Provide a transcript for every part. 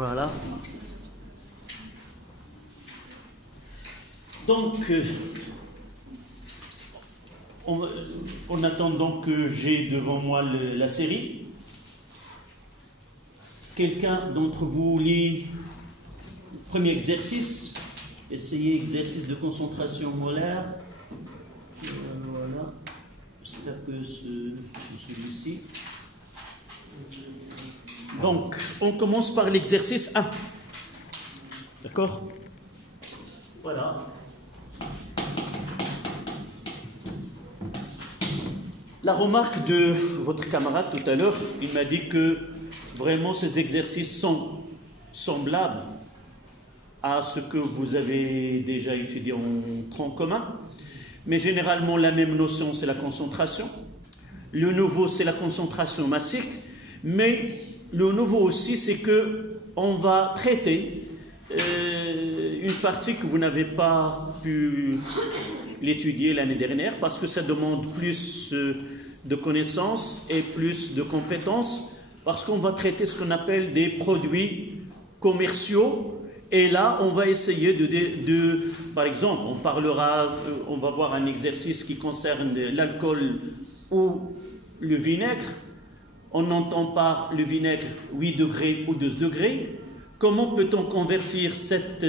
Voilà. Donc, en attendant que j'ai devant moi la série, quelqu'un d'entre vous lit le premier exercice. Essayez exercice de concentration molaire. Voilà. J'espère que c'est celui-ci. Donc, on commence par l'exercice 1. D'accord? Voilà. La remarque de votre camarade tout à l'heure, il m'a dit que vraiment ces exercices sont semblables à ce que vous avez déjà étudié en tronc commun. Mais généralement, la même notion, c'est la concentration. Le nouveau, c'est la concentration massique. Mais le nouveau aussi, c'est qu'on va traiter une partie que vous n'avez pas pu l'étudier l'année dernière parce que ça demande plus de connaissances et plus de compétences parce qu'on va traiter ce qu'on appelle des produits commerciaux. Et là, on va essayer par exemple, on va voir un exercice qui concerne l'alcool ou le vinaigre. On entend par le vinaigre 8 degrés ou 12 degrés. Comment peut-on convertir cette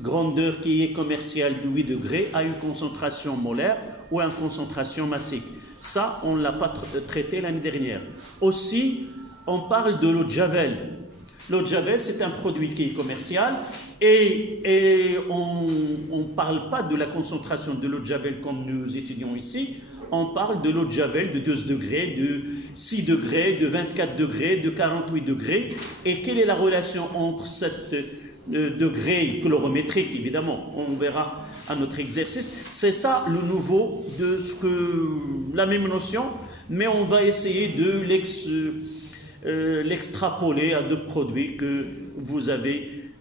grandeur qui est commerciale de 8 degrés à une concentration molaire ou à une concentration massique? Ça, on ne l'a pas traité l'année dernière. Aussi, on parle de l'eau de Javel. L'eau de Javel, c'est un produit qui est commercial et on ne parle pas de la concentration de l'eau de Javel comme nous étudions ici. On parle de l'eau de Javel de 12 degrés, de 6 degrés, de 24 degrés, de 48 degrés. Et quelle est la relation entre cette degré chlorométrique, évidemment, on verra à notre exercice. C'est ça le nouveau de la même notion, mais on va essayer de l'extrapoler à d'autres produits que vous avez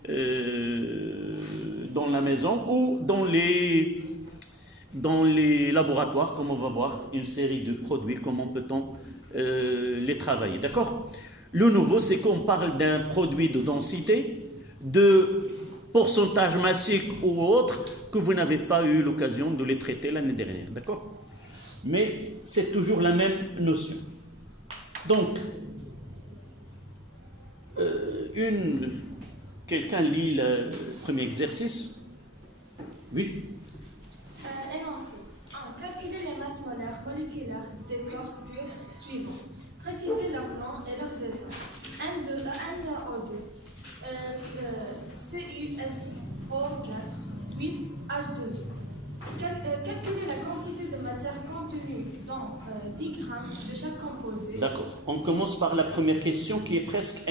dans la maison ou dans les laboratoires, comme on va voir une série de produits, comment peut-on les travailler, d'accord? Le nouveau, c'est qu'on parle d'un produit de densité, de pourcentage massique ou autre, que vous n'avez pas eu l'occasion de les traiter l'année dernière, d'accord? Mais c'est toujours la même notion. Donc, quelqu'un lit le premier exercice? Oui. Énoncé. 1. Calculer les masses molaires moléculaires des corps purs suivants. Préciser leurs noms et leurs éléments. N2O2, CuSO4, 8H2O. Calculer la quantité de matière contenue dans 10 grammes de chaque composé. D'accord. On commence par la première question qui est presque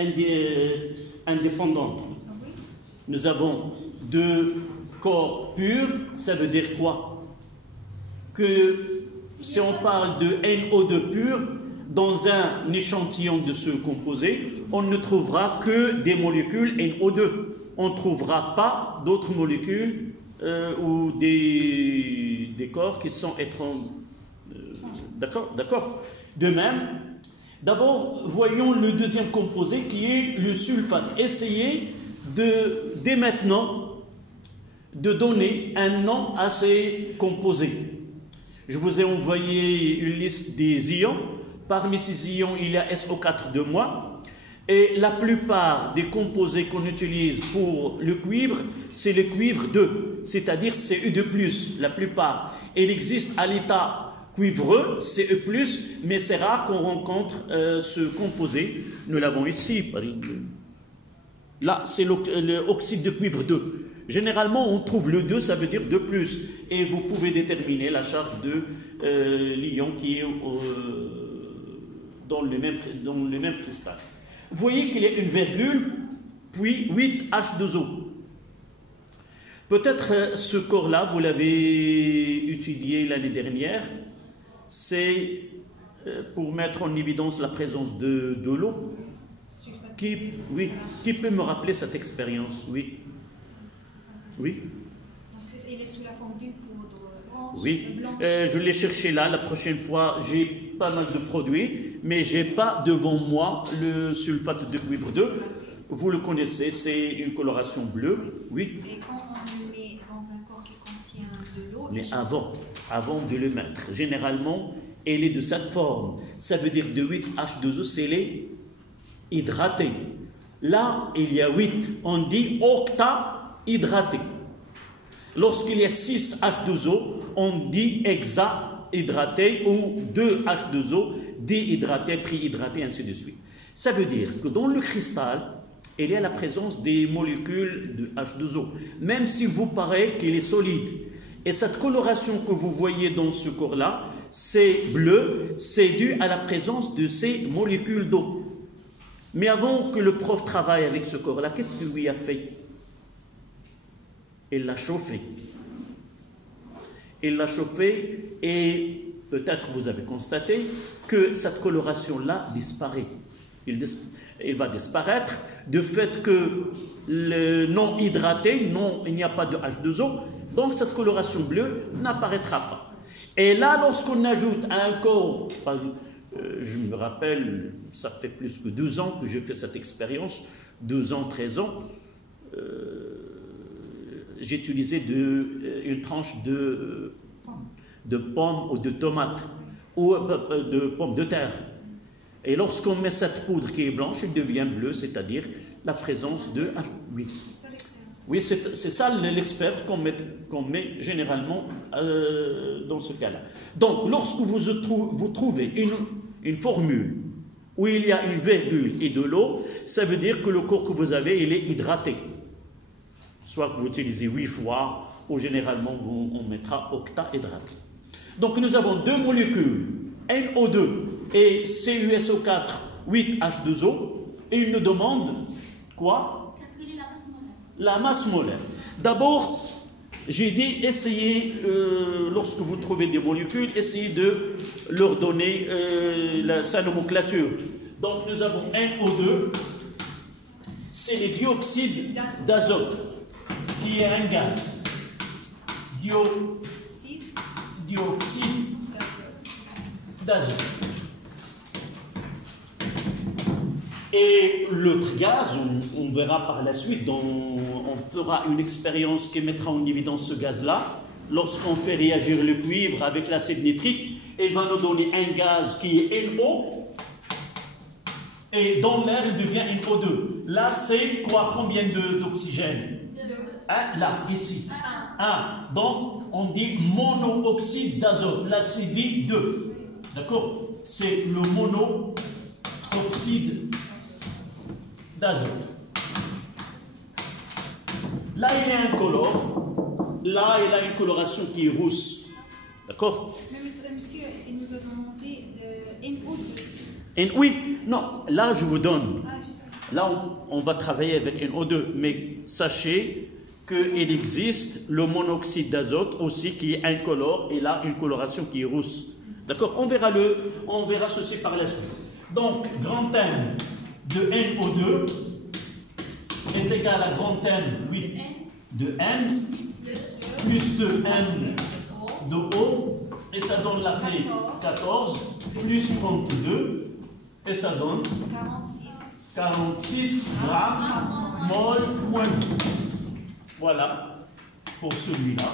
indépendante. Oui. Nous avons 2 corps purs, ça veut dire quoi? Que si on parle de NO2 pur, dans un échantillon de ce composé, on ne trouvera que des molécules NO2. On ne trouvera pas d'autres molécules ou des corps qui sont d'accord, d'accord. De même, d'abord, voyons le deuxième composé qui est le sulfate. Essayez dès maintenant de donner un nom à ces composés. Je vous ai envoyé une liste des ions. Parmi ces ions, il y a SO4 de moins. Et la plupart des composés qu'on utilise pour le cuivre, c'est le cuivre 2, c'est-à-dire Ce2+, la plupart. Il existe à l'état cuivreux, Ce+, mais c'est rare qu'on rencontre ce composé. Nous l'avons ici. Là, c'est l'oxyde de cuivre 2. Généralement, on trouve le 2, ça veut dire 2+. Et vous pouvez déterminer la charge de l'ion qui est dans le même cristal. Vous voyez qu'il y a une virgule, puis 8H2O. Peut-être ce corps-là, vous l'avez étudié l'année dernière. C'est pour mettre en évidence la présence de l'eau. Qui peut me rappeler cette expérience? Oui. Oui. Il est sous la forme d'une poudre blanche. Oui. Je l'ai cherché là. La prochaine fois, j'ai pas mal de produits, mais je n'ai pas devant moi le sulfate de cuivre 2. Vous le connaissez, c'est une coloration bleue. Oui. Et quand on le met dans un corps qui contient de l'eau... Mais avant de le mettre, généralement, elle est de cette forme. Ça veut dire de 8H2O, c'est les hydraté. Là, il y a 8. On dit octa-hydraté. Lorsqu'il y a 6H2O, on dit hexahydraté ou 2H2O, déhydraté, trihydraté, ainsi de suite. Ça veut dire que dans le cristal, il y a la présence des molécules de H2O, même si vous paraît qu'il est solide. Et cette coloration que vous voyez dans ce corps-là, c'est bleu, c'est dû à la présence de ces molécules d'eau. Mais avant que le prof travaille avec ce corps-là, qu'est-ce qu'il lui a fait? Il l'a chauffé. Il l'a chauffé et peut-être vous avez constaté que cette coloration-là disparaît. Il va disparaître du fait que le non hydraté, non, il n'y a pas de H2O, donc cette coloration bleue n'apparaîtra pas. Et là, lorsqu'on ajoute à un corps, je me rappelle, ça fait plus que 12 ans que j'ai fait cette expérience, 12 ans, 13 ans, j'ai utilisé une tranche de pommes ou de tomates ou de pommes de terre. Et lorsqu'on met cette poudre qui est blanche, elle devient bleue, c'est-à-dire la présence de... Oui, c'est ça l'expert qu'on met généralement dans ce cas-là. Donc, lorsque vous trouvez une formule où il y a une virgule et de l'eau, ça veut dire que le corps que vous avez, il est hydraté. Soit que vous utilisez 8 fois, ou généralement on mettra octahydraté. Donc nous avons deux molécules, NO2 et CuSO4, 8H2O, et il nous demande quoi? Calculer la masse molaire. La masse molaire. D'abord, j'ai dit, essayez, lorsque vous trouvez des molécules, essayez de leur donner sa nomenclature. Donc nous avons NO2, c'est le dioxyde d'azote, qui est un gaz. Dioxyde d'azote. Et l'autre gaz, on verra par la suite, on fera une expérience qui mettra en évidence ce gaz-là. Lorsqu'on fait réagir le cuivre avec l'acide nitrique, il va nous donner un gaz qui est NO, et dans l'air, il devient NO2. Là, c'est quoi? Combien d'oxygène? Là, ici. 1. Donc, on dit monooxyde d'azote. Là, c'est dit 2. D'accord? C'est le monooxyde d'azote. Là, il est incolore. Là, il a une coloration qui est rousse. D'accord? Mais monsieur, il nous a demandé NO2. Oui, non, là, je vous donne. Ah, je sais. Là, on va travailler avec NO2, mais sachez qu'il existe le monoxyde d'azote aussi qui est incolore et là une coloration qui est rousse. D'accord? On verra ceci par la suite. Donc, grand M de NO2 est égal à grand M, oui, de N plus 2N de O, et ça donne là c'est 14 plus 32, et ça donne 46 grammes mol moins 10. Voilà pour celui-là.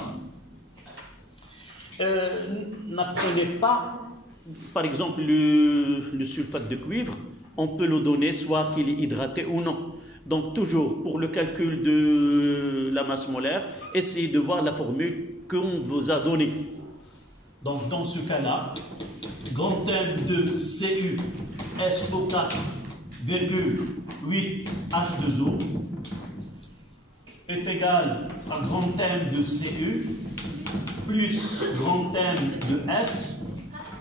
N'apprenez pas, par exemple, le sulfate de cuivre, on peut le donner soit qu'il est hydraté ou non. Donc toujours, pour le calcul de la masse molaire, essayez de voir la formule qu'on vous a donnée. Donc dans ce cas-là, grand M de CuSO4,8H2O est égal à grand M de Cu plus grand M de S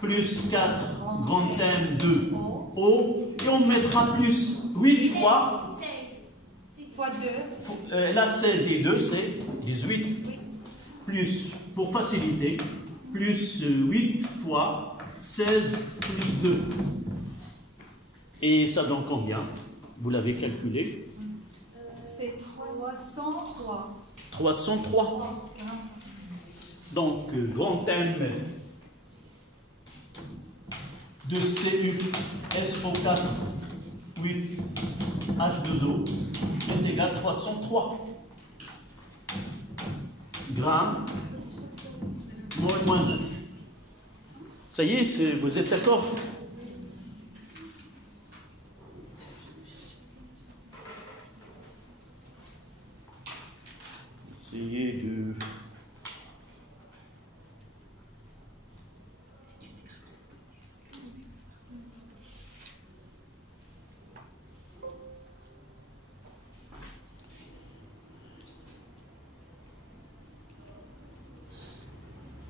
plus 4 grand M de O, et on mettra plus 8 fois 16 fois 2. Là 16 et 2 c'est 18 plus, pour faciliter, plus 8 fois 16 plus 2, et ça donne combien? Vous l'avez calculé? C'est 303. 303. Donc, grand M de CuSO4 8 H2O est égal à 303 grammes moins 1. Ça y est, vous êtes d'accord? Essayez de...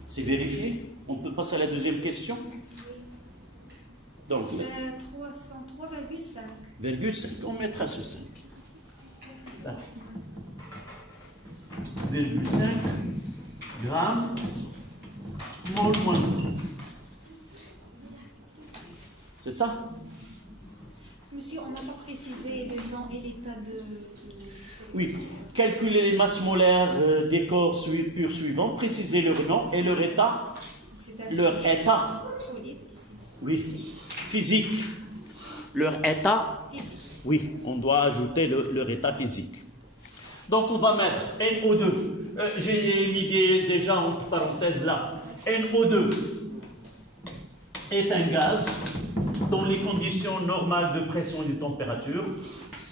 C'est vérifié? On peut passer à la deuxième question? Donc, 303,5. On mettra ce 5. 0,5 grammes moins 1. C'est ça? Monsieur, on n'a pas précisé le nom et l'état de... Oui. Calculez les masses molaires des corps purs suivants, précisez leur nom et leur état. Leur état. Solide. Oui. Physique. Leur état. Physique. Oui, on doit ajouter leur état physique. Donc on va mettre NO2. J'ai mis déjà entre parenthèses là. NO2 est un gaz dont les conditions normales de pression et de température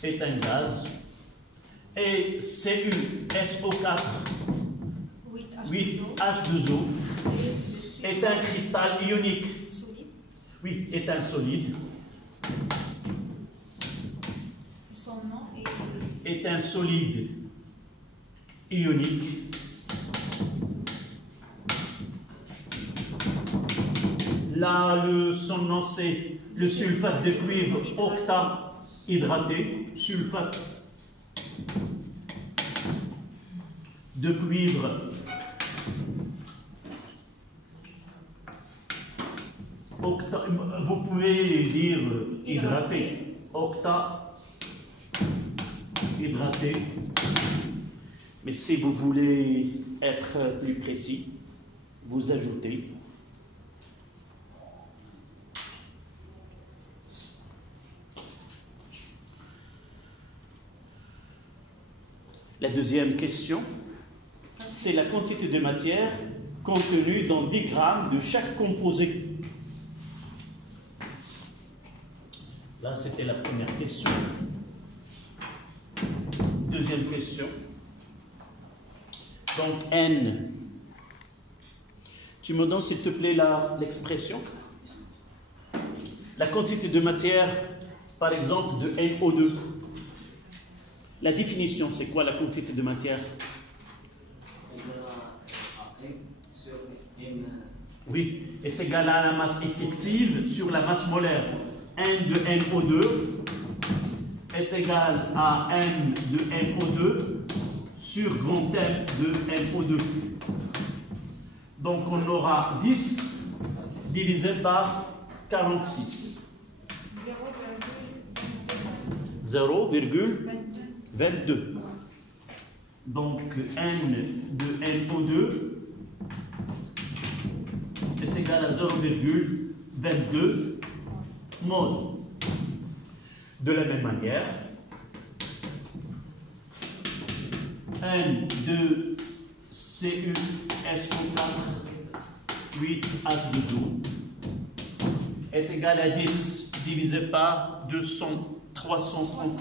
est un gaz. Et CuSO4 8H2O est un cristal ionique. Solide. Oui, est un solide. Son nom est un solide ionique. Là, son nom c'est le sulfate de cuivre octahydraté. Sulfate de cuivre vous pouvez dire hydraté, octahydraté, mais si vous voulez être plus précis, vous ajoutez la deuxième question. C'est la quantité de matière contenue dans 10 grammes de chaque composé. Là, c'était la première question. Deuxième question. Donc, N. Tu me donnes, s'il te plaît, l'expression. La quantité de matière, par exemple, de NO2. La définition, c'est quoi la quantité de matière? Oui, est égal à la masse effective sur la masse molaire. N de NO2 est égal à N de NO2 sur grand M de NO2. Donc on aura 10 divisé par 46. 0,22. Donc N de NO2 est égal à 0,22 mol. De la même manière, N de CuSO4 8H2O est égal à 10 divisé par 303,5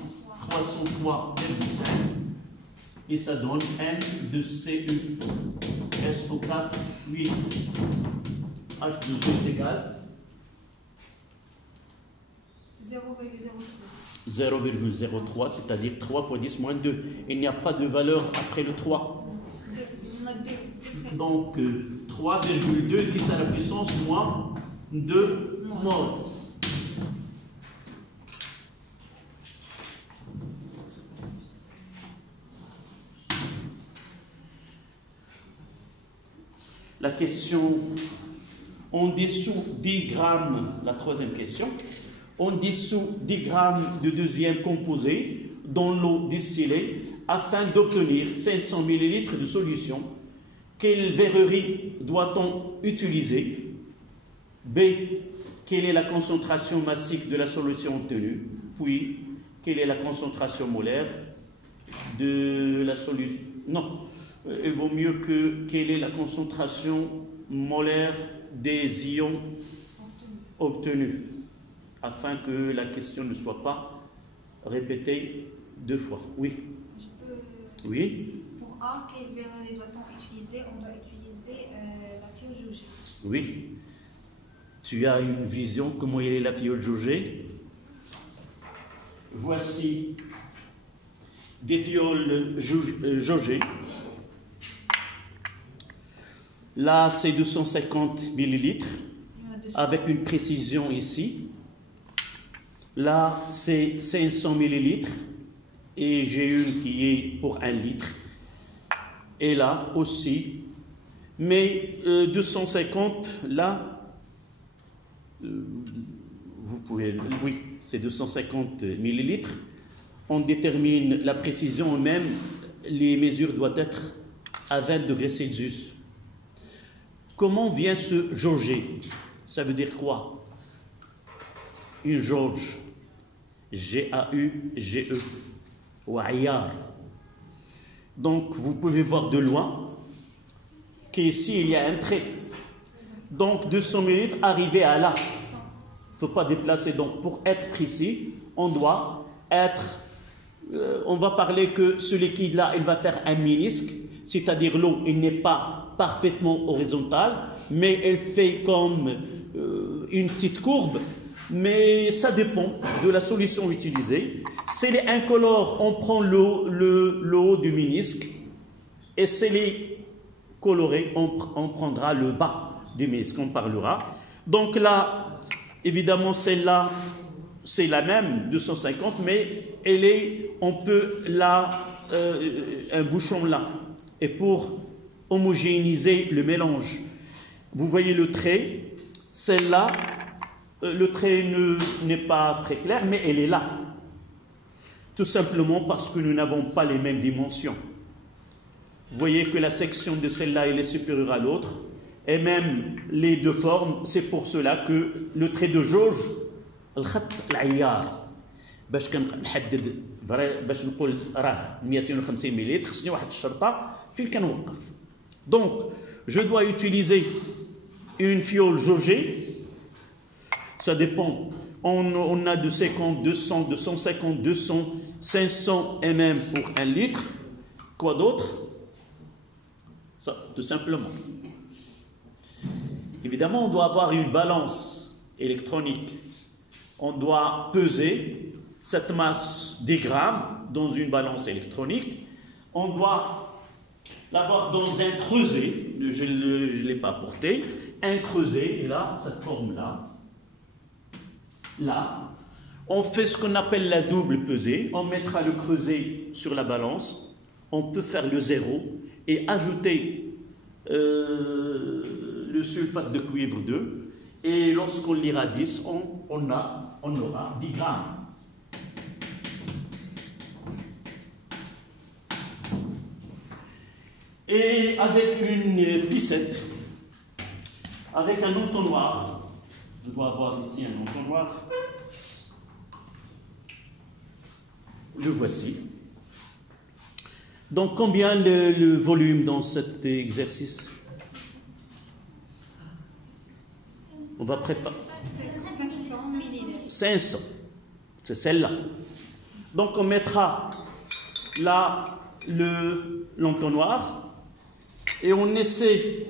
et ça donne N de CuSO4 8H2O est égal 0,03, c'est-à-dire 3 fois 10 moins 2. Il n'y a pas de valeur après le 3. Donc 3,2, 10 à la puissance moins 2 mol. La question, on dissout 10 grammes, la troisième question, on dissout 10 grammes de deuxième composé dans l'eau distillée afin d'obtenir 500 ml de solution. Quelle verrerie doit-on utiliser? B. Quelle est la concentration massique de la solution obtenue? puis quelle est la concentration molaire de la solution. Non, il vaut mieux que quelle est la concentration molaire des ions obtenus, afin que la question ne soit pas répétée deux fois. Oui. Oui. Pour A, quelle variable doit-on utiliser? On doit utiliser la fiole jaugée. Oui. Tu as une vision comment elle est la fiole jaugée? Voici des fioles jaugées. Là, c'est 250 millilitres avec une précision ici. Là, c'est 500 millilitres et j'ai une qui est pour 1 litre. Et là aussi. Mais 250, là, vous pouvez, oui, c'est 250 millilitres. On détermine la précision, même les mesures doivent être à 20 degrés Celsius. Comment vient se jauger? Ça veut dire quoi? Une jauge. G-A-U-G-E. Ou ayar. Donc, vous pouvez voir de loin qu'ici, il y a un trait. Donc, 200 millilitres, arrivé à là. Il ne faut pas déplacer. Donc, pour être précis, on doit être... on va parler que ce liquide-là, il va faire un ménisque. C'est-à-dire l'eau, il n'est pas parfaitement horizontale, mais elle fait comme une petite courbe. Mais ça dépend de la solution utilisée. Si elle est incolore, on prend le haut du ménisque. Et si elle est colorée, on prendra le bas du ménisque. On parlera. Donc là, évidemment, celle-là, c'est la même, 250, mais elle est, on peut là, un bouchon là. Et pour homogénéiser le mélange, vous voyez le trait, celle-là, le trait n'est pas très clair, mais elle est là. Tout simplement parce que nous n'avons pas les mêmes dimensions. Vous voyez que la section de celle-là, elle est supérieure à l'autre. Et même les deux formes, c'est pour cela que le trait de jauge, الخط العيار باش كنحدد باش نقول راه 250 ملل خصني واحد الشرطه فين كنوقف. Donc je dois utiliser une fiole jaugée. Ça dépend. On a de 50, 200, 250, 200, 500 mm pour 1 litre. Quoi d'autre? Ça, tout simplement. Évidemment, on doit avoir une balance électronique. On doit peser cette masse des grammes dans une balance électronique. On doit l'avoir dans un creuset. Je ne l'ai pas porté. Un creuset, et là, cette forme-là. Là, on fait ce qu'on appelle la double pesée. On mettra le creuset sur la balance. On peut faire le zéro et ajouter le sulfate de cuivre 2. Et lorsqu'on l'irradie, on aura 10 grammes. Et avec une piscette, avec un entonnoir, je dois avoir ici un entonnoir, le voici. Donc combien le volume dans cet exercice? On va préparer 500 millilitres. 500, c'est celle-là. Donc on mettra là l'entonnoir et on essaie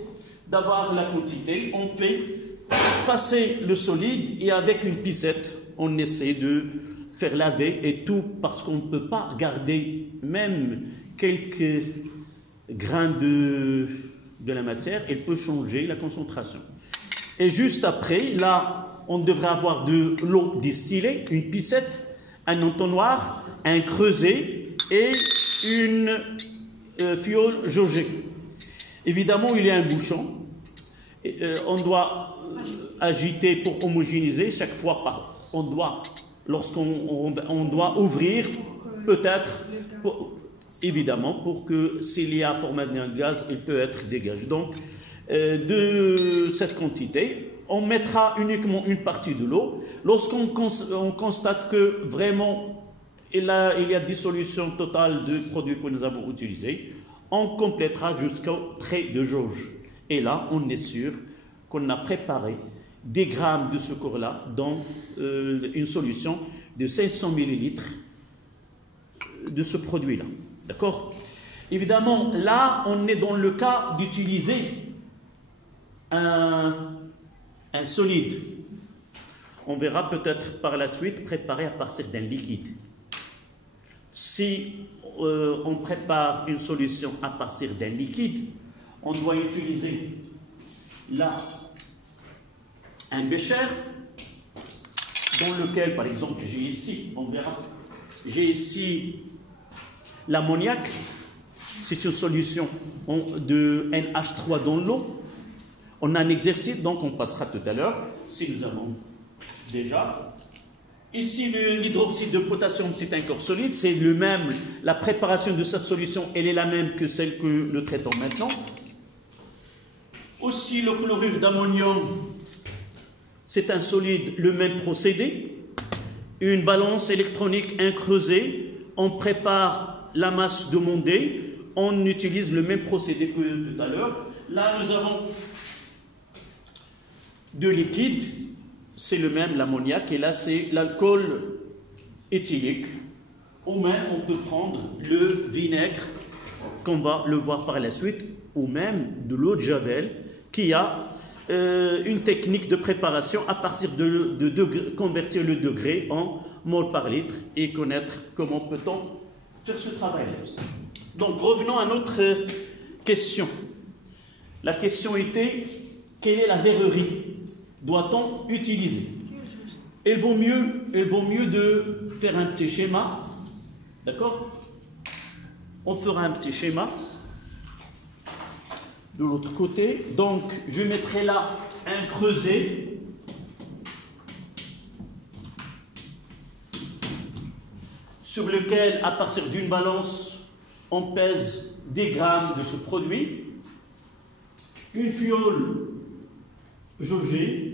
d'avoir la quantité. On fait passer le solide et avec une piscette, on essaie de faire laver et tout parce qu'on ne peut pas garder même quelques grains de la matière. Elle peut changer la concentration. Et juste après, là, on devrait avoir de l'eau distillée, une piscette, un entonnoir, un creuset et une fiole jaugée. Évidemment, il y a un bouchon. On doit agiter pour homogénéiser chaque fois. Lorsqu'on doit ouvrir, peut-être, évidemment, pour que s'il y a format d'un gaz, il peut être dégagé. Donc, de cette quantité, on mettra uniquement une partie de l'eau. Lorsqu'on constate que vraiment il y a dissolution totale du produit que nous avons utilisé, on complétera jusqu'au trait de jauge. Et là, on est sûr qu'on a préparé des grammes de ce cours-là dans une solution de 500 ml de ce produit-là. D'accord? Évidemment, là, on est dans le cas d'utiliser un solide. On verra peut-être par la suite préparé à partir d'un liquide. Si on prépare une solution à partir d'un liquide, on doit utiliser là un bécher dans lequel, par exemple, j'ai ici, on verra, j'ai ici l'ammoniac. C'est une solution de NH3 dans l'eau. On a un exercice, donc on passera tout à l'heure, si nous avons déjà. Ici, l'hydroxyde de potassium, c'est un corps solide, c'est le même, la préparation de cette solution, elle est la même que celle que nous traitons maintenant. Aussi, le chlorure d'ammonium, c'est un solide, le même procédé. Une balance électronique, un creuset, on prépare la masse demandée, on utilise le même procédé que tout à l'heure. Là, nous avons deux liquides. C'est le même, l'ammoniac, et là c'est l'alcool éthylique. Ou même on peut prendre le vinaigre, qu'on va le voir par la suite, ou même de l'eau de javel, qui a une technique de préparation à partir de convertir le degré en mol par litre et connaître comment peut-on faire ce travail. Donc revenons à notre question. La question était, quelle est la verrerie doit-on utiliser? Il vaut mieux de faire un petit schéma, d'accord? On fera un petit schéma de l'autre côté. Donc, je mettrai là un creuset. Sur lequel, à partir d'une balance, on pèse des grammes de ce produit. Une fiole jaugée.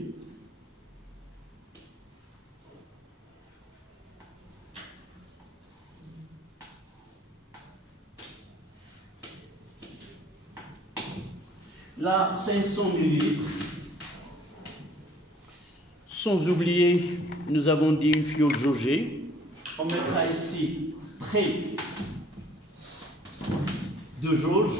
Là, 500 ml. Sans oublier, nous avons dit une fiole jaugée. On mettra ici trait de jauge.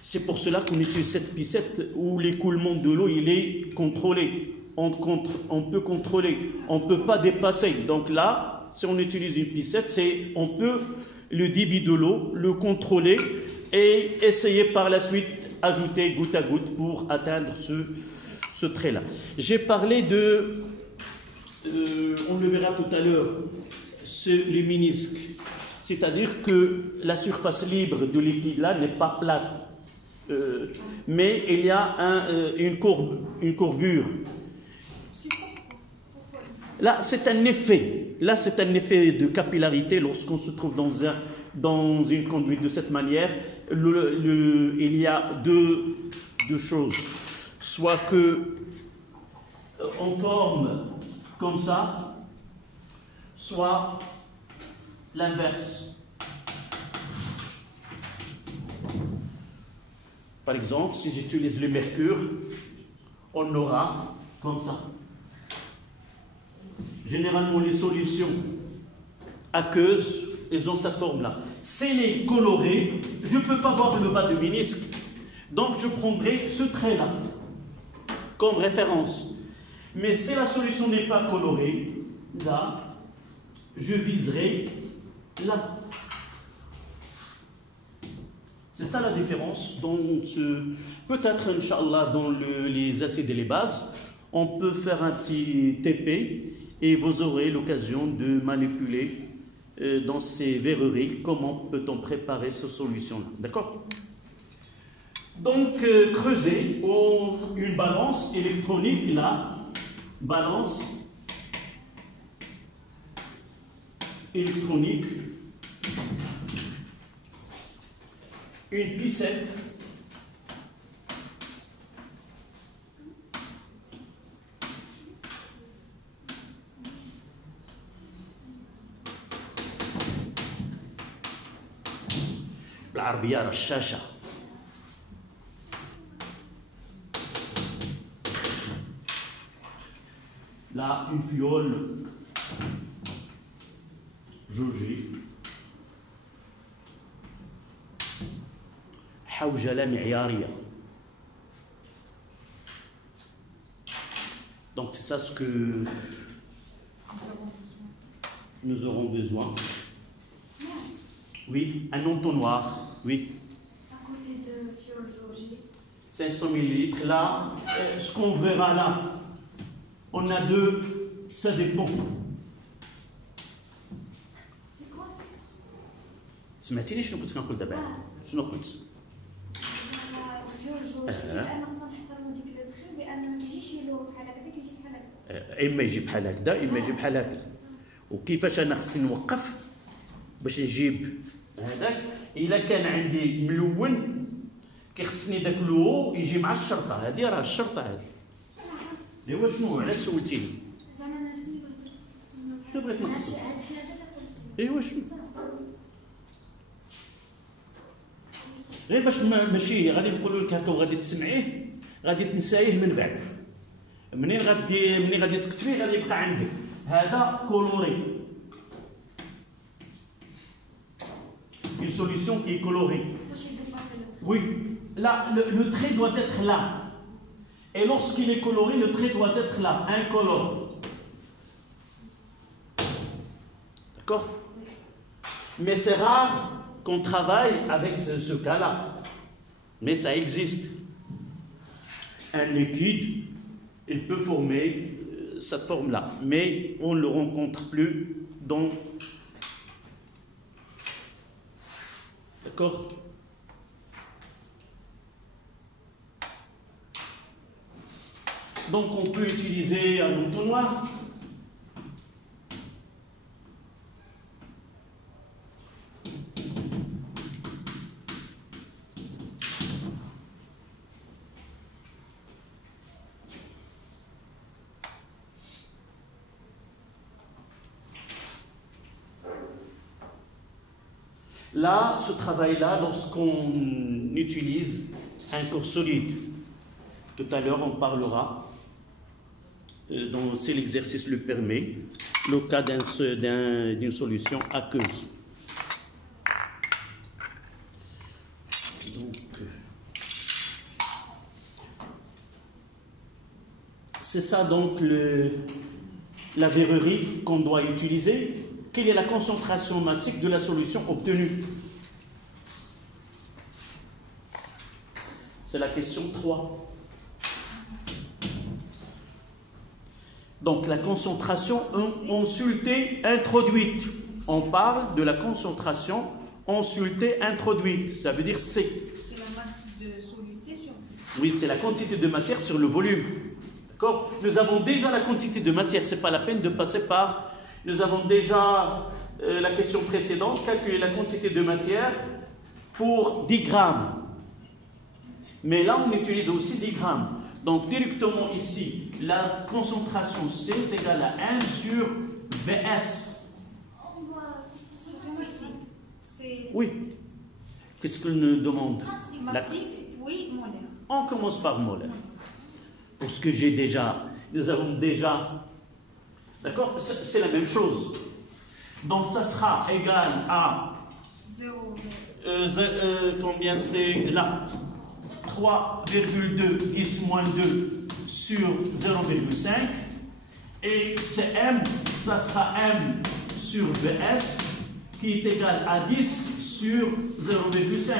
C'est pour cela qu'on utilise cette piscette où l'écoulement de l'eau il est contrôlé. On peut contrôler, on ne peut pas dépasser. Donc là, si on utilise une piscette, on peut le débit de l'eau, le contrôler et essayer par la suite ajouter goutte à goutte pour atteindre ce trait-là. J'ai parlé de, on le verra tout à l'heure, le ménisque. C'est-à-dire que la surface libre de liquide là n'est pas plate, mais il y a une courbure. Là, c'est un effet. Là, c'est un effet de capillarité lorsqu'on se trouve dans une conduite de cette manière. Il y a deux choses. Soit que on forme comme ça, soit l'inverse. Par exemple, si j'utilise le mercure, on aura comme ça. Généralement, les solutions aqueuses, elles ont cette forme-là. Si elle est colorée, je ne peux pas voir le bas du ménisque. Donc, je prendrai ce trait-là comme référence. Mais si la solution n'est pas colorée, là, je viserai là. C'est ça la différence. Peut-être, Inch'Allah, dans les acides et les bases, on peut faire un petit TP et vous aurez l'occasion de manipuler dans ces verreries comment peut-on préparer ces solutions-là. D'accord? Donc, creuser une balance électronique, là, balance électronique. une piscette بالعربية رشاشة là une fiole jaugée حوجلة معيارية. Donc c'est ça ce que nous aurons besoin. Oui, un entonnoir. Oui. À côté de fiole jaugée. 500 ml. Là, ce qu'on verra là, on a deux, ça dépend. C'est quoi ça? سمعتيني شنو كنت كنقول دابا؟ شنو قلت؟ الفيول جوجي لان خصنا نحترموا ديك لو بخي بان ما كيجيش يلو بحال هكا كيجي بحال هكا. اما يجي بحال هكذا اما يجي بحال هكذا. وكيفاش انا خصني نوقف باش نجيب هذاك؟ الا كان عندي ملون كيخصني داك لو يجي مع الشرطه هذه، راه الشرطه هذه. ايوا شنو علاش سولتيني؟ زعما انا شنو بغيت نقصد؟ شنو بغيت نقصد؟ هادشي هذا لا تقصد. ايوا شنو؟ غير باش ماشي غادي نقولوا لك هكا وغادي تسمعيه غادي تنسايه من بعد. منين غادي تكتبيه غادي يبقى عندك هذا كولوري. Une solution qui est colorée. Oui, là, le trait doit être là. Et lorsqu'il est coloré, le trait doit être là, incolore. D'accord? Mais c'est rare qu'on travaille avec ce cas-là. Mais ça existe. Un liquide, il peut former cette forme-là. Mais on ne le rencontre plus dans... D'accord? Donc on peut utiliser un entonnoir. Là, ce travail-là, lorsqu'on utilise un corps solide, tout à l'heure on parlera, si l'exercice le permet, le cas d'une solution aqueuse. Donc, c'est ça donc la verrerie qu'on doit utiliser. Quelle est la concentration massique de la solution obtenue? C'est la question 3. Donc la concentration consultée introduite. On parle de la concentration consultée introduite. Ça veut dire C. C'est la masse de soluté sur... Oui, c'est la quantité de matière sur le volume. D'accord? Nous avons déjà la quantité de matière. Ce n'est pas la peine de passer par... Nous avons déjà la question précédente, calculer la quantité de matière pour 10 grammes. Mais là, on utilise aussi 10 grammes. Donc, directement ici, la concentration C est égale à 1 sur VS. Oui. Qu'est-ce qu'on nous demande? Oui, molaire. On commence par molaire. Pour ce que j'ai déjà, nous avons déjà... D'accord? C'est la même chose. Donc, ça sera égal à... 0. Combien c'est là? 3,2 10 moins 2 sur 0,5. Et CM, ça sera M sur VS, qui est égal à 10 sur 0,5.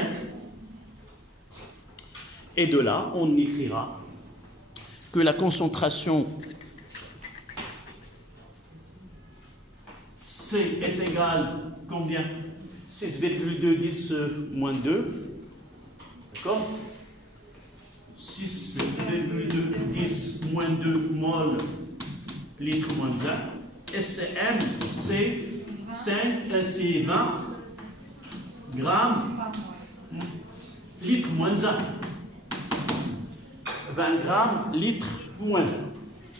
Et de là, on écrira que la concentration C est égal combien? 6,2 10 moins 2. D'accord? 6,2 10 moins 2 mol litre moins 1. SCM, c'est 20 grammes litre moins 1. 20 grammes, litre moins 1.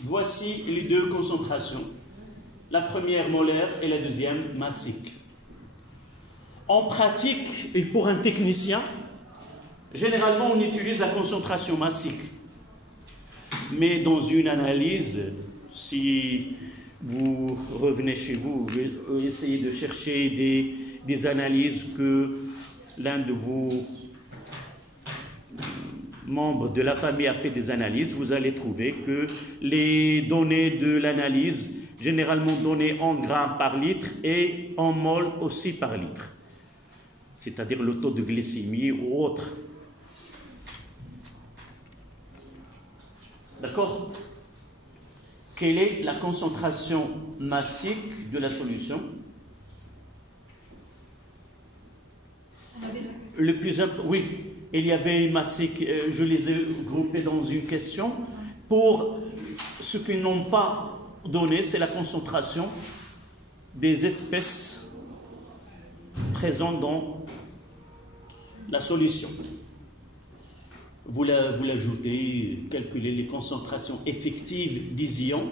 Voici les deux concentrations. La première molaire et la deuxième massique. En pratique, et pour un technicien, généralement on utilise la concentration massique. Mais dans une analyse, si vous revenez chez vous, vous essayez de chercher des analyses que l'un de vos membres de la famille a fait des analyses, vous allez trouver que les données de l'analyse, généralement données en grammes par litre et en mol aussi par litre, c'est-à-dire le taux de glycémie ou autre. D'accord? Quelle est la concentration massique de la solution? Le plus important, oui, il y avait massique, je les ai groupés dans une question. Pour ce qu'ils n'ont pas donné, c'est la concentration des espèces présentes dans la solution. Vous l'ajoutez, calculez les concentrations effectives des ions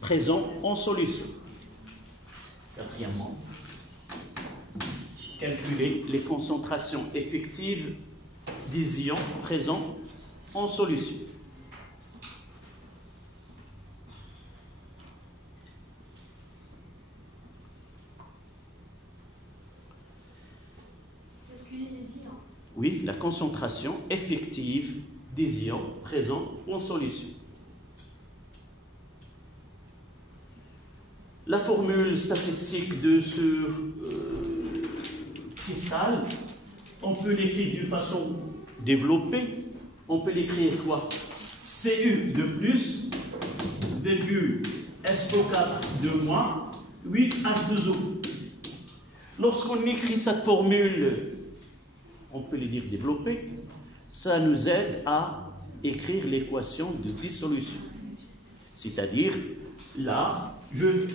présents en solution. Quatrièmement, calculez les concentrations effectives des ions présents en solution. Oui, la concentration effective des ions présents en solution. La formule statistique de ce cristal, on peut l'écrire d'une façon développée. On peut l'écrire quoi? Cu de plus, virgule, SO4 de moins, 8H2O. Lorsqu'on écrit cette formule, on peut les dire développée, ça nous aide à écrire l'équation de dissolution. C'est-à-dire, là,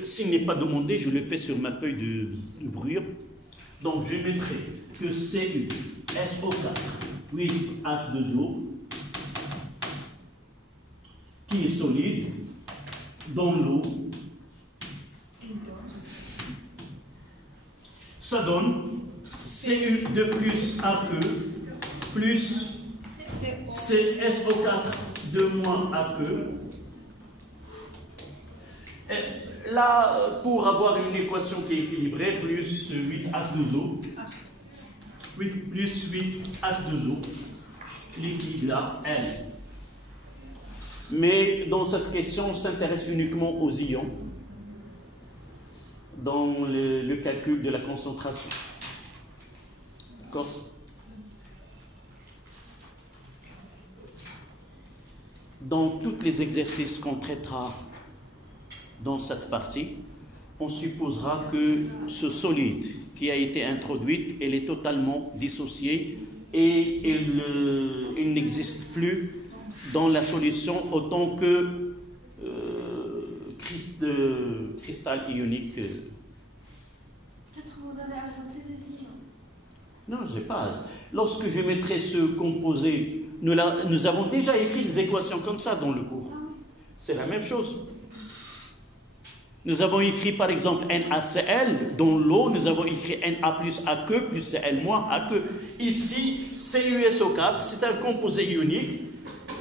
s'il n'est pas demandé, je le fais sur ma feuille de brouillon. Donc, je mettrai que Cu, SO4, 8H2O, qui est solide, dans l'eau, ça donne Cu de plus AQ plus CSO4 de moins AQ. Et là, pour avoir une équation qui est équilibrée, plus 8H2O, plus 8H2O, liquide là, L. Mais dans cette question, on s'intéresse uniquement aux ions dans le calcul de la concentration. D'accord? Dans tous les exercices qu'on traitera dans cette partie, on supposera que ce solide qui a été introduit, elle est totalement dissociée et il n'existe plus dans la solution autant que cristal ionique. Peut-être vous avez ajouté des ions. Non, je n'ai pas. Lorsque je mettrai ce composé, nous avons déjà écrit des équations comme ça dans le cours. C'est la même chose. Nous avons écrit par exemple NaCl dans l'eau, nous avons écrit Na plus AQ plus Cl moins AQ. Ici, CuSO4, c'est un composé ionique.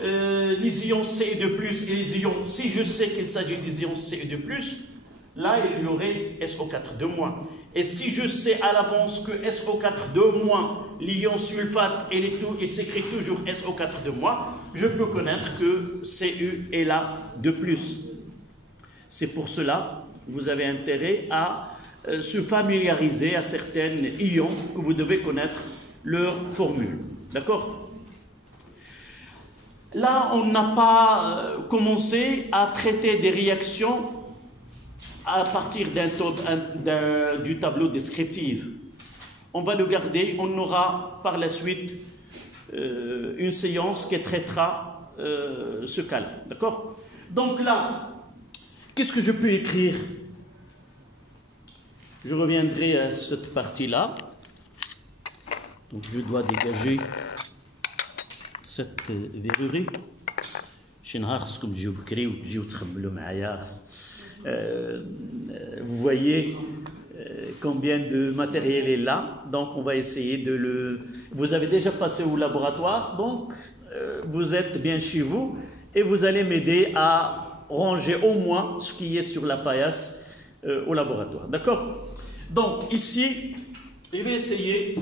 Les ions Cu2+, et les ions, si je sais qu'il s'agit des ions Cu2+, là il y aurait SO4 de moins. Et si je sais à l'avance que SO4 de moins, l'ion sulfate, il s'écrit toujours SO4 de moins, je peux connaître que Cu est là de plus. C'est pour cela que vous avez intérêt à se familiariser à certains ions que vous devez connaître leur formule. D'accord? Là, on n'a pas commencé à traiter des réactions à partir du tableau descriptif. On va le garder, on aura par la suite une séance qui traitera ce cas-là. D'accord? Donc là, qu'est-ce que je peux écrire? Je reviendrai à cette partie-là. Donc je dois dégager cette verrurie. Vous voyez combien de matériel est là, donc on va essayer de le... Vous avez déjà passé au laboratoire, donc vous êtes bien chez vous et vous allez m'aider à ranger au moins ce qui est sur la paillasse au laboratoire. D'accord? Donc ici, je vais essayer...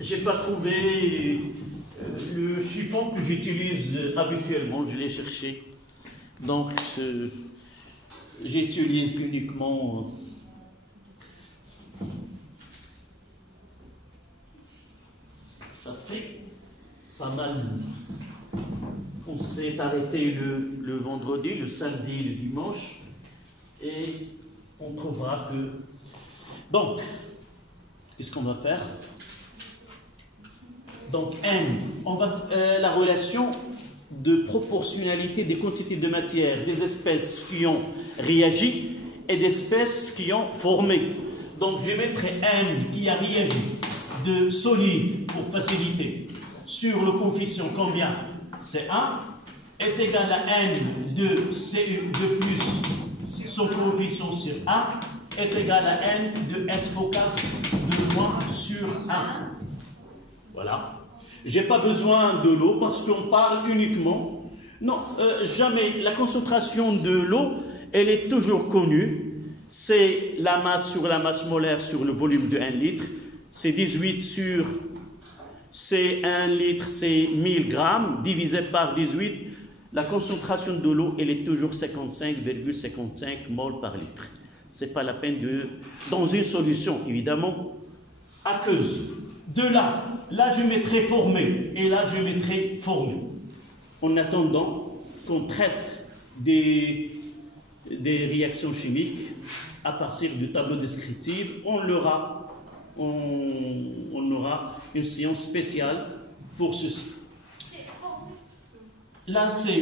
Je n'ai pas trouvé le chiffon que j'utilise habituellement, je l'ai cherché. Donc, j'utilise uniquement ça fait pas mal. On s'est arrêté le vendredi, le samedi, le dimanche, et on trouvera que... Donc, qu'est-ce qu'on va faire? Donc, M, on va, la relation de proportionnalité des quantités de matière des espèces qui ont réagi et des espèces qui ont formé. Donc, je mettrai N qui a réagi de solide pour faciliter sur le coefficient combien? C1 est égal à N de Cu2 plus son coefficient sur A est égal à N de SO4 de moins sur 1. Voilà. Je n'ai pas besoin de l'eau parce qu'on parle uniquement... Non, jamais. La concentration de l'eau, elle est toujours connue. C'est la masse sur la masse molaire sur le volume de 1 litre. C'est 18 sur... C'est 1 litre, c'est 1000 grammes, divisé par 18. La concentration de l'eau, elle est toujours 55,55 moles par litre. Ce n'est pas la peine de... Dans une solution, évidemment, aqueuse. De là, je mettrai formé, et là, je mettrai formé. En attendant qu'on traite des réactions chimiques, à partir du tableau descriptif, on aura une séance spéciale pour ceci. Là, c'est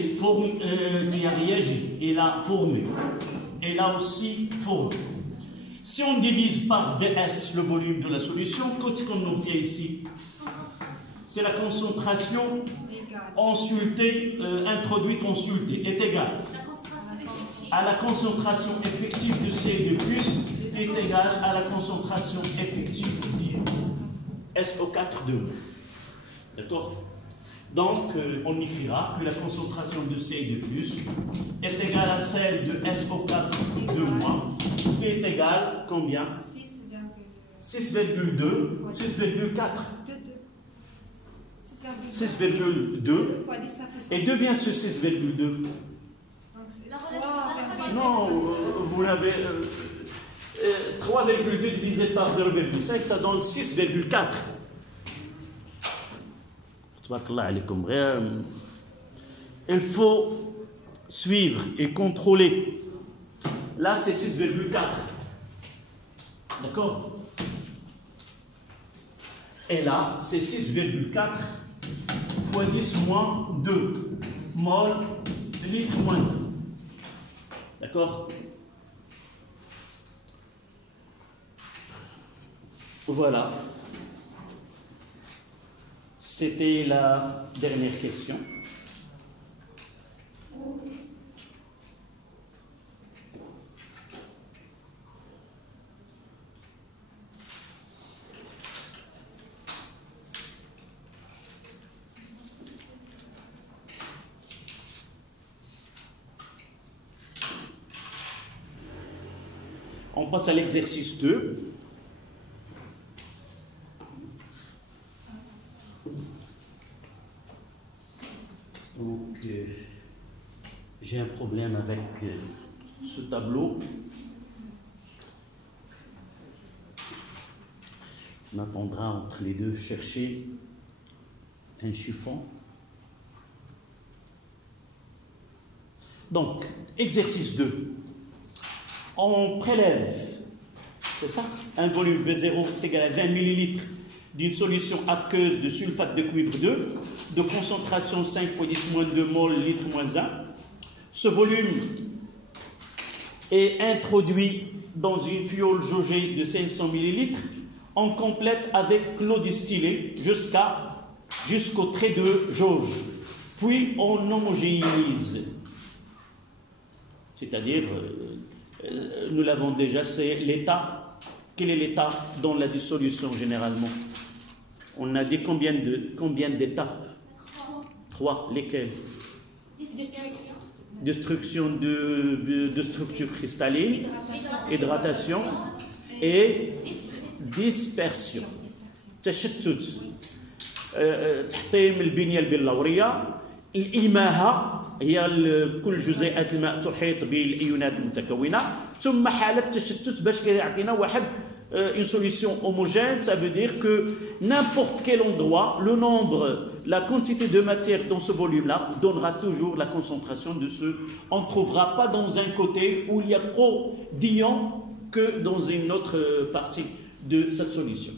qui a réagi, et là, formé. Et là aussi, formé. Si on divise par VS le volume de la solution, qu'est-ce qu'on obtient ici? C'est la concentration introduite consultée est égale à la concentration effective de C2+, est égale à la concentration effective de SO4 de. D'accord? Donc, on écrira que la concentration de C2+, est égale à celle de SO4 de- qui est égale combien? 6,2, 6,4. 6,2. Et devient ce 6,2. Non, vous l'avez... 3,2 divisé par 0,5, ça donne 6,4. Il faut suivre et contrôler. Là, c'est 6,4. D'accord? Et là, c'est 6,4 fois 10 moins 2 mol litre moins 1. D'accord? Voilà. C'était la dernière question. On passe à l'exercice 2. Donc, j'ai un problème avec ce tableau. On attendra entre les deux chercher un chiffon. Donc, exercice 2. On prélève, c'est ça, un volume V0 est égal à 20 ml d'une solution aqueuse de sulfate de cuivre 2 de concentration 5 fois 10 moins 2 mol litre moins 1. Ce volume est introduit dans une fiole jaugée de 500 ml on complète avec l'eau distillée jusqu'au trait de jauge. Puis on homogénéise. C'est-à-dire, nous l'avons déjà, c'est l'état. Quel est l'état dans la dissolution généralement? On a dit combien d'étapes? 3. Lesquelles? Destruction de structures cristallines, hydratation et dispersion. تشتت تحطيم البنية البلورية. الإماهة هي كل جزيئات الماء تحيط بالإيونات المتكونة، ثم حالة تشتت باش كيعطينا واحد une solution homogène. Ça veut dire que n'importe quel endroit, le nombre, la quantité de matière dans ce volume-là donnera toujours la concentration de ce. On ne trouvera pas dans un côté où il y a trop d'ions que dans une autre partie de cette solution.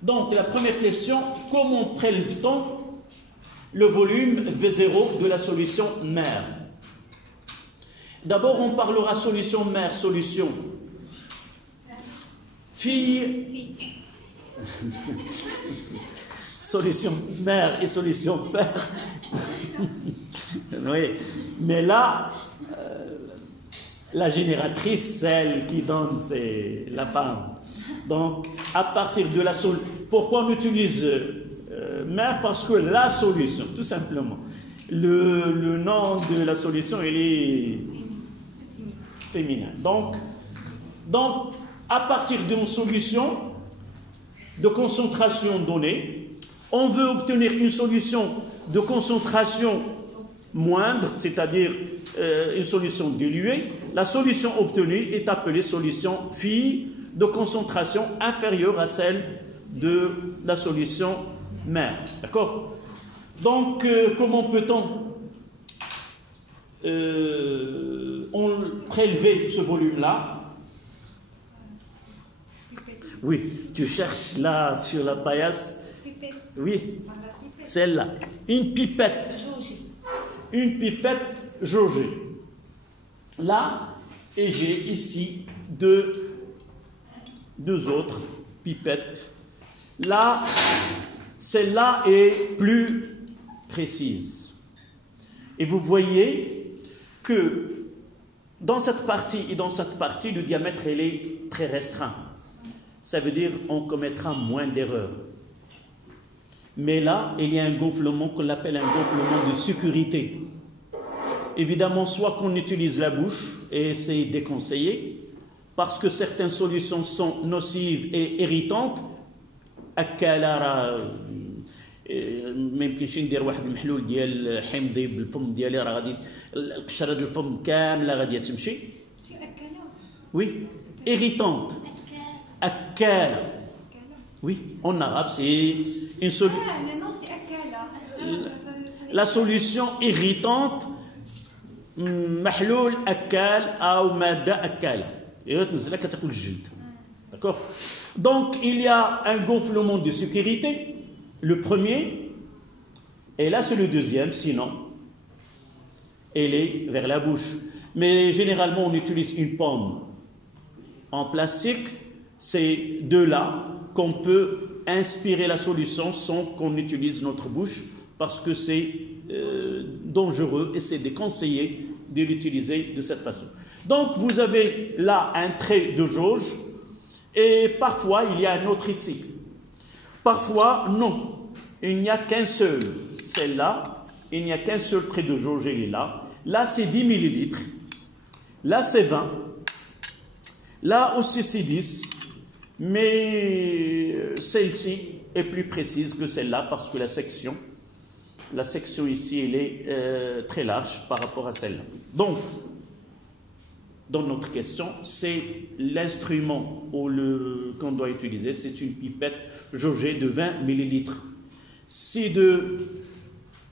Donc la première question, comment prélève-t-on le volume V0 de la solution mère? D'abord on parlera solution mère, solution fille, solution mère et solution père. Oui, mais là, la génératrice, celle qui donne, c'est la femme. Donc, à partir de la solution, pourquoi on utilise mère? Parce que la solution, tout simplement, le nom de la solution, il est féminin. Donc, à partir d'une solution de concentration donnée, on veut obtenir une solution de concentration moindre, c'est-à-dire une solution diluée. La solution obtenue est appelée solution phi de concentration inférieure à celle de la solution mère. D'accord? Donc, comment peut-on prélever ce volume-là? Oui, tu cherches là sur la paillasse. Oui, celle-là. Une pipette. Une pipette jaugée. Là, et j'ai ici deux autres pipettes. Là, celle-là est plus précise. Et vous voyez que dans cette partie et dans cette partie, le diamètre il est très restreint. Ça veut dire qu'on commettra moins d'erreurs. Mais là, il y a un gonflement qu'on appelle un gonflement de sécurité. Évidemment, soit qu'on utilise la bouche, et c'est déconseillé, parce que certaines solutions sont nocives et irritantes. ما يمكنش ندير واحد المحلول ديال حمضي بالفم ديالي راه غادي قشره الفم كامله غادي تمشي. Oui, irritante. Akala. Oui, en arabe c'est une solution. La solution irritante محلول أكال أو مادة أكالة. يتنزل كتاكل الجلد. D'accord? Donc il y a un gonflement de sécurité. Le premier, et là c'est le deuxième, sinon, elle est vers la bouche. Mais généralement, on utilise une pomme en plastique. C'est de là qu'on peut inspirer la solution sans qu'on utilise notre bouche, parce que c'est dangereux et c'est déconseillé de l'utiliser de cette façon. Donc, vous avez là un trait de jauge, et parfois, il y a un autre ici. Parfois, non. Il n'y a qu'un seul. Celle-là, il n'y a qu'un seul trait de jauge, il est là. Là, c'est 10 millilitres. Là, c'est 20. Là aussi, c'est 10. Mais celle-ci est plus précise que celle-là parce que la section ici, elle est très large par rapport à celle-là. Donc, dans notre question, c'est l'instrument qu'on doit utiliser, c'est une pipette jaugée de 20 millilitres. Si de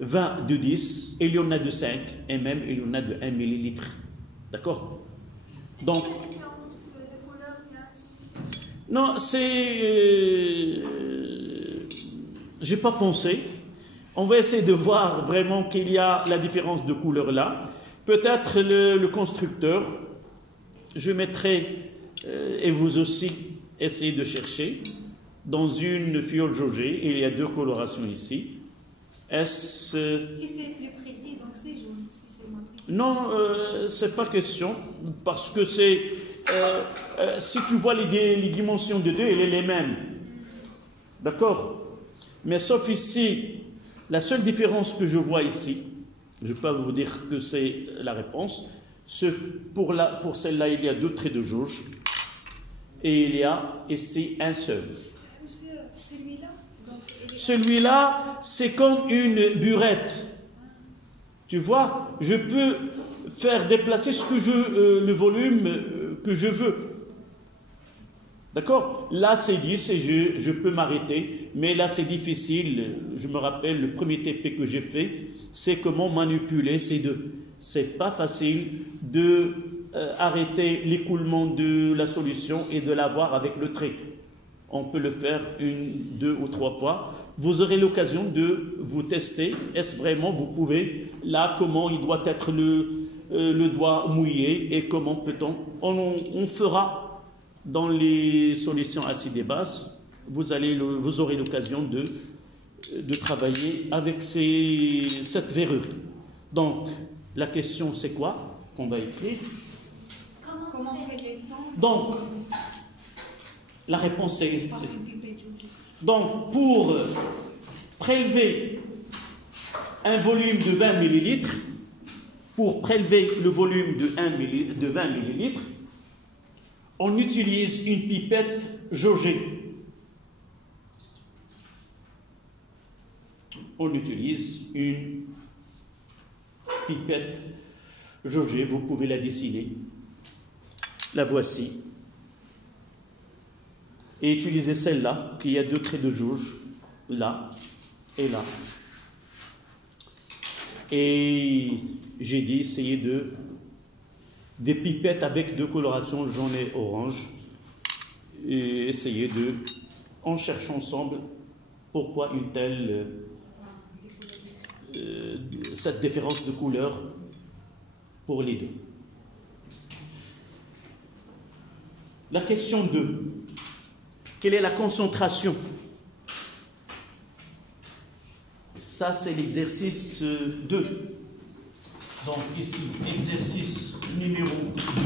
20 de 10, il y en a de 5, et même il y en a de 1 millilitre. D'accord? Donc, non, c'est... j'ai pas pensé. On va essayer de voir vraiment qu'il y a la différence de couleur là. Peut-être le constructeur, je mettrai, et vous aussi, essayez de chercher. Dans une fiole jaugée, il y a 2 colorations ici. Est-ce... Si c'est plus précis, donc c'est jaune. Si c'est moins précis. Non, c'est pas question, parce que c'est... si tu vois les dimensions de 2, elles sont les mêmes. D'accord? Mais sauf ici, la seule différence que je vois ici, je ne vais pas vous dire que c'est la réponse, pour celle-là, il y a 2 traits de jauge, et il y a ici un seul. Celui-là, celui-là, c'est comme une burette. Tu vois, je peux faire déplacer le volume que je veux. D'accord? Là, c'est 10 et je peux m'arrêter. Mais là, c'est difficile. Je me rappelle, le premier TP que j'ai fait, c'est comment manipuler ces deux. C'est pas facile de arrêter l'écoulement de la solution et de l'avoir avec le trait. On peut le faire 1, 2 ou 3 fois. Vous aurez l'occasion de vous tester. Est-ce vraiment vous pouvez, là, comment il doit être le doigt mouillé et comment peut-on. On fera dans les solutions acides et bases. Vous aurez l'occasion de travailler avec cette verrure. Donc, la question, c'est quoi qu'on va écrire? Comment prélever le temps? Donc, la réponse est... Donc, pour prélever un volume de 20 ml, pour prélever le volume de 20 ml, on utilise une pipette jaugée. On utilise une pipette jaugée, vous pouvez la dessiner. La voici. Et utilisez celle-là, qui a 2 traits de jauge, là et là. Et j'ai dit, essayez des pipettes avec 2 colorations jaune et orange. Et essayez on cherche ensemble pourquoi une telle, cette différence de couleur pour les deux. La question 2. Quelle est la concentration? Ça, c'est l'exercice 2. Donc, ici, exercice numéro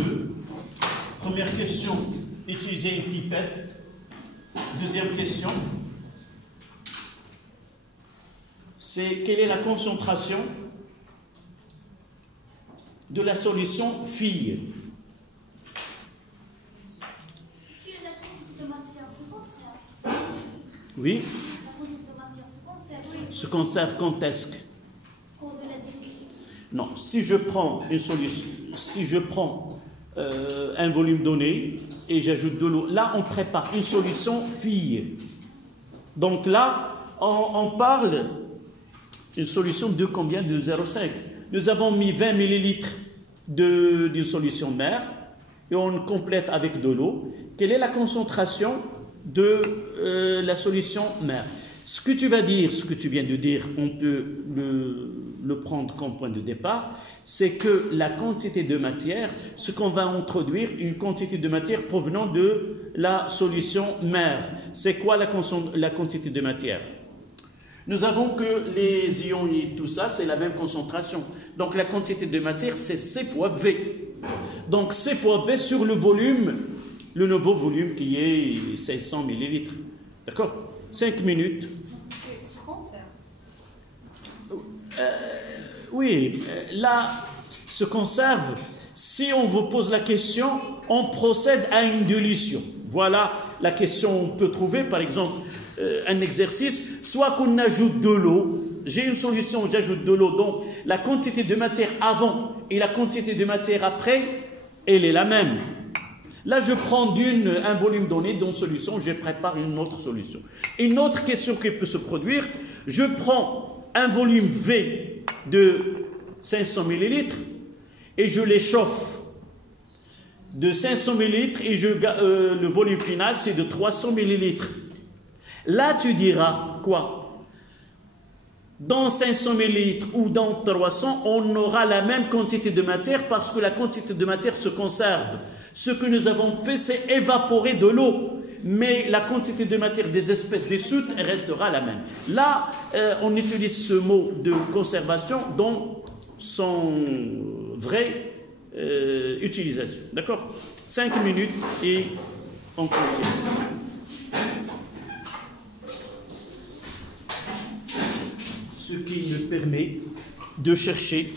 2. Première question, utiliser une pipette. Deuxième question, c'est quelle est la concentration de la solution fille? Oui. Se conserve quand est-ce que? Non, si je prends une solution, si je prends un volume donné et j'ajoute de l'eau, là on prépare une solution fille. Donc là, on parle d'une solution de combien? De 0,5. Nous avons mis 20 ml d'une solution mère et on complète avec de l'eau. Quelle est la concentration de la solution mère? Ce que tu vas dire, ce que tu viens de dire, on peut le prendre comme point de départ, c'est que la quantité de matière, ce qu'on va introduire, une quantité de matière provenant de la solution mère. C'est quoi la quantité de matière? Nous avons que les ions et tout ça, c'est la même concentration. Donc la quantité de matière, c'est C fois V. Donc C fois V sur le volume, le nouveau volume qui est 500 ml. D'accord? 5 minutes. Se conserve. Oui, là, se conserve. Si on vous pose la question, on procède à une dilution. Voilà la question. On peut trouver, par exemple, un exercice, soit qu'on ajoute de l'eau. J'ai une solution, j'ajoute de l'eau. Donc, la quantité de matière avant et la quantité de matière après, elle est la même. Là, je prends un volume donné d'une solution, je prépare une autre solution. Une autre question qui peut se produire, je prends un volume V de 500 ml et je l'échauffe de 500 ml et le volume final, c'est de 300 ml. Là, tu diras quoi? Dans 500 ml ou dans 300, on aura la même quantité de matière parce que la quantité de matière se conserve. Ce que nous avons fait, c'est évaporer de l'eau. mais la quantité de matière des espèces dissoutes restera la même. Là, on utilise ce mot de conservation dans son vraie utilisation. D'accord? 5 minutes et on continue. Ce qui me permet de chercher